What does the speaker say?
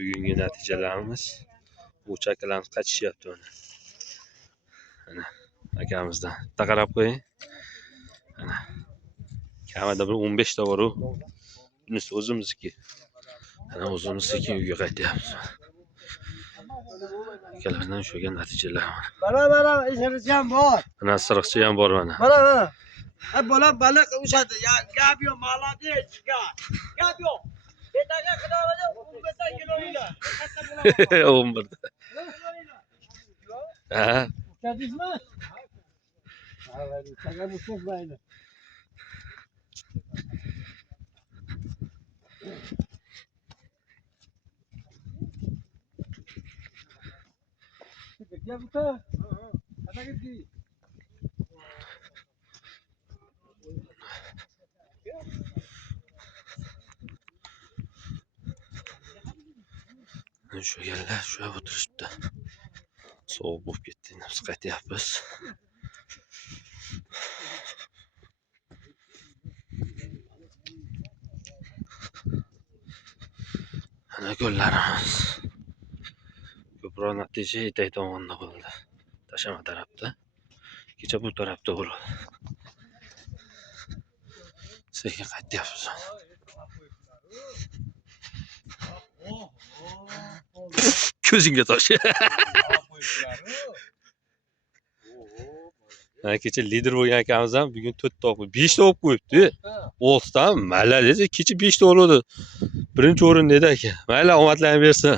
bugungi natijalarimiz. Bu chakalarimiz qachishyapti mana. Mana akamizdan bitta qarab qo'ying. Mana kamida bir 15 ta bor u. Bunisi o'zimizniki. Mana o'zimiz sekin uyga qaytyapmiz. Akalardan shuga natijalar mana. Mana ishonchim ham bor. Mana siriqchi ham bor mana. Mana. Bola baliq ushadi. Gap yo'q, молодец, gap yo'q. Betaga qilaveradi, 15 kilolar. Katta bo'laman. 11 ta. Ha? Ushadingizmi? Ha, ushtagan ushmaydi. Gel bu ta. Hadi git. Shu yerlar shu o'tirishibdi. Sovuq bo'lib ketdi. Biz qaytyapmiz. Mana gullarimiz. Ko'proq natija etay tomonda bo'ldi. Tashama tarafda. Kecha bu tarafda bo'ldi. Sekin qaytyapmiz. Ko'zingga tosh. Kecha lider bo'lgan akamiz ham bugun 4 ta olib, 5 ta olib qo'yibdi. 6 ta, malades, kecha 5 ta oldi. Birinchi o'rinda edi aka. Mayli, omadlaring bersin.